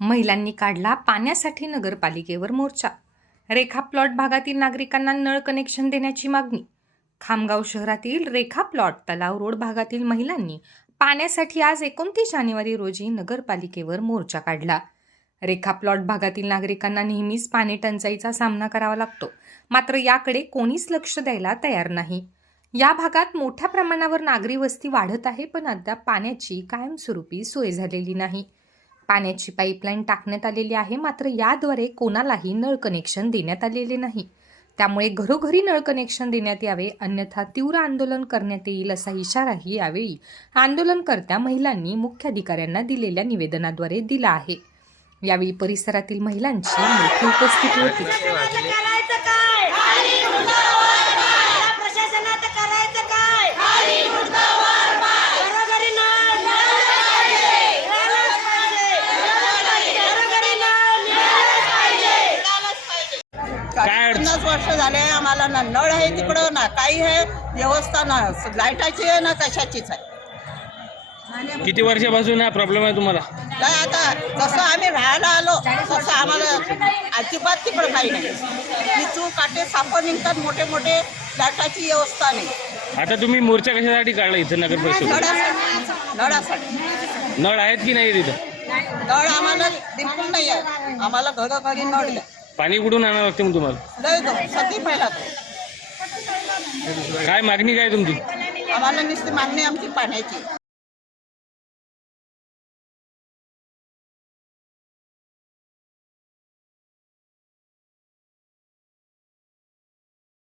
महिलांनी काढला पाण्यासाठी नगरपालिकेवर मोर्चा. रेखा प्लॉट भागातील नागरिकांना नळ कनेक्शन देण्याची मागणी. खामगाव शहरातील रेखा प्लॉट तलाव रोड भागातील महिलांनी पाण्यासाठी आज एकोणतीस जानेवारी रोजी नगरपालिकेवर मोर्चा काढला. रेखा प्लॉट भागातील नागरिकांना नेहमीच पाणी टंचाईचा सामना करावा लागतो. मात्र याकडे कोणीच लक्ष द्यायला तयार नाही. या भागात मोठ्या प्रमाणावर नागरी वस्ती वाढत आहे पण अद्याप पाण्याची कायमस्वरूपी सोय झालेली नाही. पाण्याची पाईपलाईन टाकण्यात आलेली आहे मात्र याद्वारे कोणालाही नळ कनेक्शन देण्यात आलेले नाही. त्यामुळे घरोघरी नळ कनेक्शन देण्यात यावे अन्यथा तीव्र आंदोलन करण्यात येईल असा इशाराही यावेळी आंदोलनकर्त्या महिलांनी मुख्याधिकाऱ्यांना दिलेल्या निवेदनाद्वारे दिला आहे. यावेळी परिसरातील महिलांची मोठी उपस्थिती होती करायचं काय या प्रशासनाचं करायचं काय घरोघरी नळ मिळालंच पाहिजे. घरोघरी नळ मिळालंच पाहिजे. काय अडचण? पन्नास वर्ष झाले आम्हाला ना नळ आहे तिकडं ना काही आहे व्यवस्था ना लाईटाची आहे ना कशाचीच आहे. किती वर्षापासून हा प्रॉब्लेम आहे तुम्हाला? काय आता जसं आम्ही राहायला आलो तसं आम्हाला अजिबात तिकडं काही नाही. इचू काटे साप निघतात मोठे मोठे लाईटाची व्यवस्था नाही. आता तुम्ही मोर्चा कशासाठी काढला इथं नगर परिषद? नळासाठी नळासाठी. नळ आहेत की नाही तिथं? नळ आम्हाला बिलकुल नाही आहे. आम्हाला घरोघरी नळ द्या पाणी कुठून आणावं लागते मग तुम्हाला? लय दो सती पहिला काय मागणी काय तुमची? आम्हाला नुसती मागणी आमची पाण्याची.